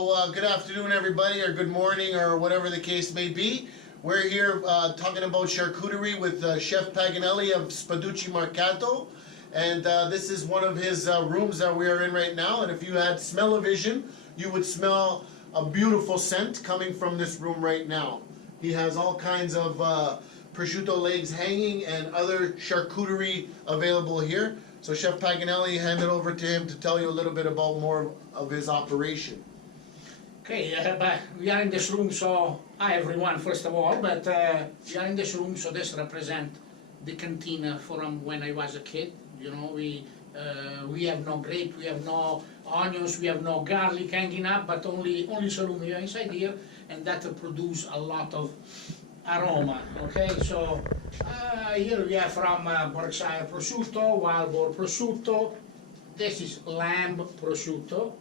Good afternoon, everybody, or good morning, or whatever the case may be. We're here talking about charcuterie with Chef Paganelli of Speducci Mercatto, and this is one of his rooms that we are in right now. And if you had smell-o-vision, you would smell a beautiful scent coming from this room right now. He has all kinds of prosciutto legs hanging and other charcuterie available here. So Chef Paganelli, hand it over to him to tell you a little bit about more of his operation. Okay, but we are in this room, so hi everyone, first of all, but we are in this room, so this represents the cantina from when I was a kid. You know, we have no grape, we have no onions, we have no garlic hanging up, but only salumi inside here, and that will produce a lot of aroma. Okay, so here we have from Berkshire prosciutto, wild boar prosciutto. This is lamb prosciutto.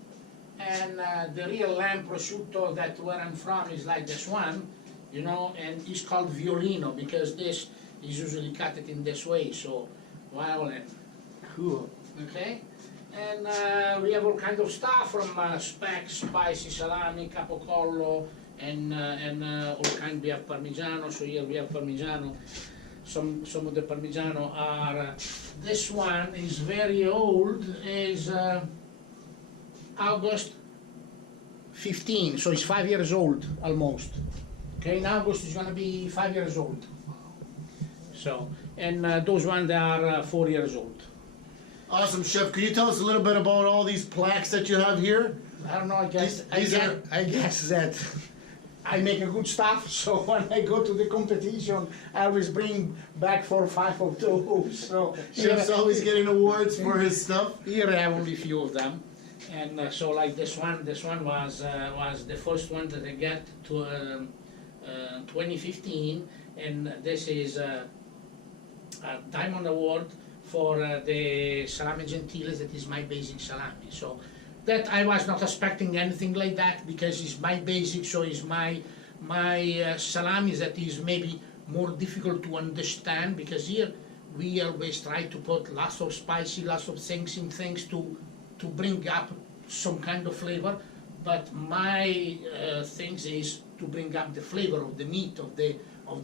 And the real lamb prosciutto that where I'm from is like this one, you know, and it's called violino because this is usually cut it in this way, so violin. Cool. Okay? And we have all kind of stuff from speck, spicy salami, capocollo, and all kind. We have parmigiano, so here we have parmigiano. Some of the parmigiano are, this one is very old, is August 15, so it's 5 years old almost. Okay, in August it's gonna be 5 years old. So, and those ones they are 4 years old. Awesome, Chef. Can you tell us a little bit about all these plaques that you have here? I don't know, I guess I guess that I make a good stuff, so when I go to the competition, I always bring back 4 or 5 of those. So Chef's always getting awards for his stuff. Here I have only a few of them. And so like this one was the first one that I got to 2015, and this is a Diamond Award for the salami gentile, that is my basic salami. So that I was not expecting anything like that because it's my basic, so it's my salami that is maybe more difficult to understand, because here we always try to put lots of spicy, lots of things in things to bring up some kind of flavor, but my things is to bring up the flavor of the meat, of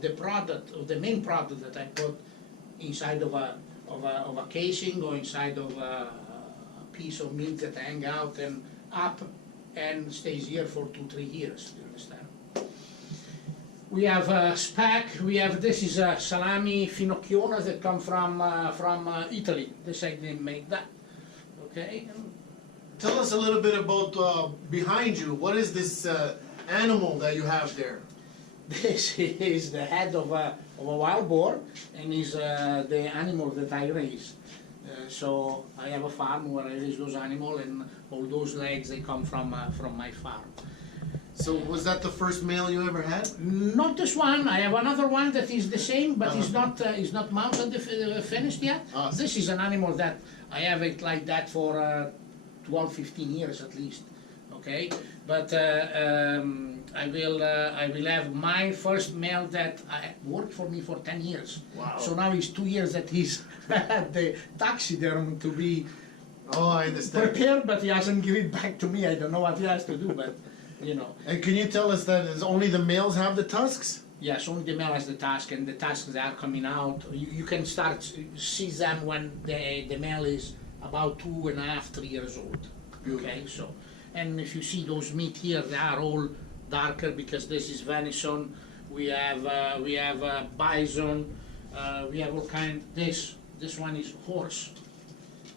the product, of the main product that I put inside of a casing or inside of a piece of meat that hang out and up and stays here for 2-3 years. You understand? We have speck. We have, this is a salami finocchiona that come from Italy. This I didn't make that. Okay. Tell us a little bit about behind you. What is this animal that you have there? This is the head of a wild boar, and is the animal that I raise. So I have a farm where I raise those animals, and all those legs they come from my farm. So was that the first male you ever had? Not this one. I have another one that is the same, but is not mounted finished yet. Awesome. This is an animal that I have it like that for 12-15 years at least. Okay, but I will have my first male that worked for me for 10 years. Wow. So now it's 2 years that he's at the taxiderm to be I understand. prepared, but he hasn't given it back to me. I don't know what he has to do, but you know. And can you tell us that is only the males have the tusks? Yes, only the male has the tusk, and the tusks are coming out. You can start see them when the male is about 2.5-3 years old. Okay, so, and if you see those meat here, they are all darker because this is venison. We have bison. We have all kind. This one is horse.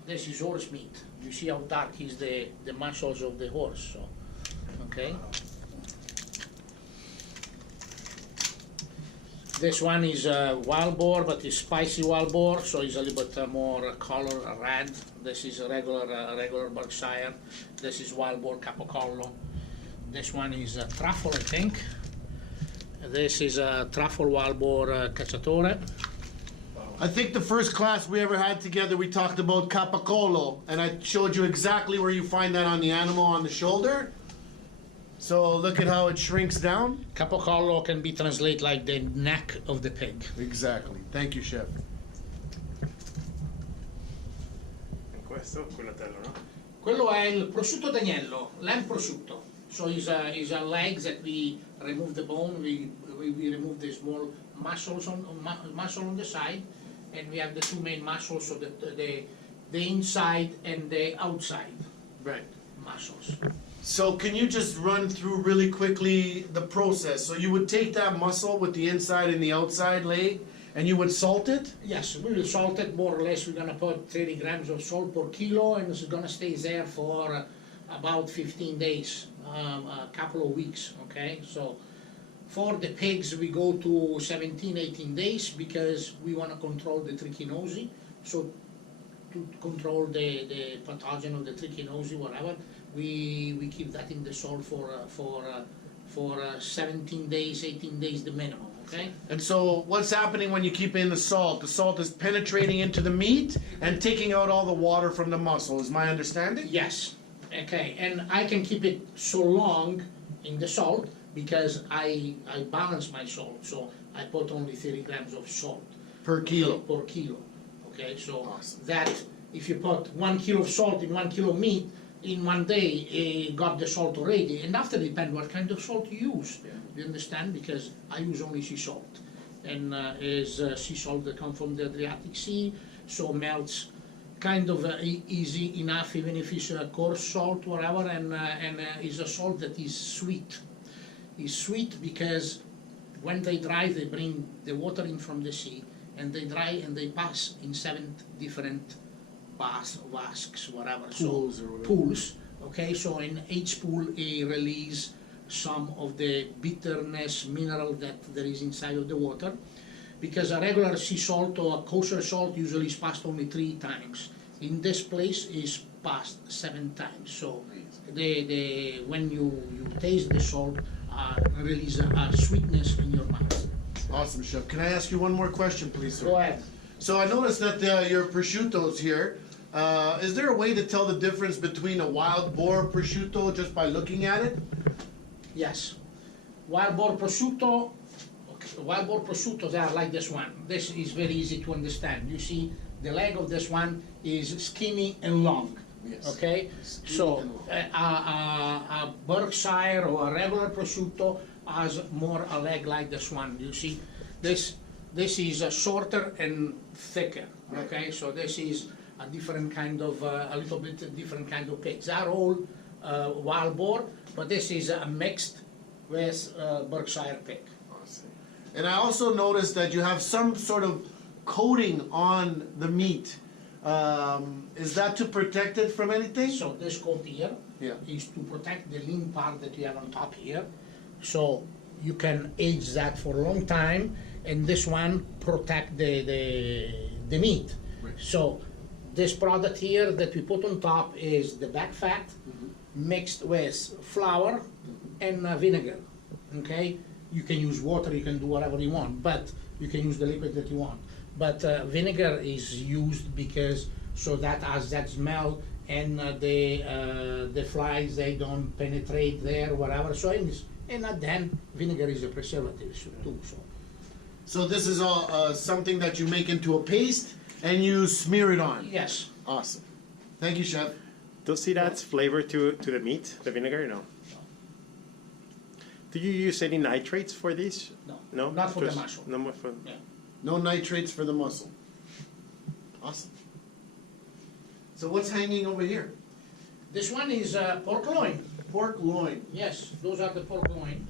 This is horse meat. You see how dark is the muscles of the horse. So, okay. This one is wild boar, but it's spicy wild boar, so it's a little bit more color red. This is a regular Berkshire. This is wild boar capocollo. This one is truffle, I think. This is a truffle wild boar cacciatore. I think the first class we ever had together, we talked about capocollo, and I showed you exactly where you find that on the animal on the shoulder. So look at how it shrinks down. Capocollo can be translated like the neck of the pig. Exactly. Thank you, Chef. Questo, quell'atello, no? Quello è il prosciutto d'agnello, lamb prosciutto. So is a legs that we remove the bone, we remove the small muscles muscle on the side, and we have the two main muscles, so the inside and the outside Right. muscles. So can you just run through really quickly the process? So you would take that muscle with the inside and the outside leg, and you would salt it? Yes, we will salt it more or less. We're gonna put 30 grams of salt per kilo, and it's gonna stay there for about 15 days, a couple of weeks, okay? So for the pigs, we go to 17, 18 days because we wanna control the trichinosis. So to control the pathogen of the trichinosis, whatever, we keep that in the salt for 17 days, 18 days, the minimum, okay? And so what's happening when you keep in the salt? The salt is penetrating into the meat and taking out all the water from the muscle, is my understanding? Yes, okay, and I can keep it so long in the salt because I balance my salt, so I put only 30 grams of salt. Per kilo. Per kilo, okay, so Awesome. that, if you put 1 kilo of salt in 1 kilo of meat, in one day, it got the salt already, and after depend what kind of salt you use. You understand? Because I use only sea salt, and is sea salt that come from the Adriatic Sea, so melts kind of easy enough, even if it's a coarse salt, whatever, and is a salt that is sweet. It's sweet because when they dry, they bring the water in from the sea, and they dry and they pass in 7 different vasks, whatever. Pools so, or whatever. Pools, okay, so in each pool it release some of the bitterness mineral that there is inside of the water, because a regular sea salt or a kosher salt usually is passed only 3 times. In this place is passed 7 times, so when you taste the salt, release a sweetness in your mouth. Awesome, Chef. Can I ask you one more question, please, sir? Go ahead. So I noticed that your prosciuttos here, is there a way to tell the difference between a wild boar prosciutto just by looking at it? Yes. Wild boar prosciutto, okay, wild boar prosciuttos are like this one. This is very easy to understand. You see, the leg of this one is skinny and long. Yes. Okay? Skinny So, and long. a Berkshire or a regular prosciutto has more a leg like this one. You see, this is shorter and thicker. Right. Okay? So this is a different kind of, a little bit different kind of pigs. They are all wild boar, but this is mixed with Berkshire pig. Awesome. And I also noticed that you have some sort of coating on the meat. Is that to protect it from anything? So this coat here Yeah. is to protect the lean part that you have on top here. So you can age that for a long time, and this one protect the meat. Right. So this product here that we put on top is the back fat mixed with flour and vinegar, okay? You can use water, you can do whatever you want, but you can use the liquid that you want. But vinegar is used because so that has that smell, and the flies, they don't penetrate there, whatever. So and then vinegar is a preservative too. So this is all something that you make into a paste and you smear it on? Yes. Awesome. Thank you, Chef. Does it add flavor to the meat, the vinegar? No. Do you use any nitrates for this? No. No? Not for the Just- muscle. No more for. Yeah. No nitrates for the muscle. Awesome. So what's hanging over here? This one is pork loin. Pork loin. Yes, those are the pork loin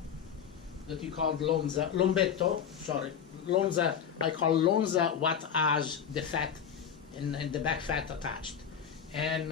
that you call lonza, lombetto, sorry. Lonza, I call lonza what has the fat and the back fat attached. And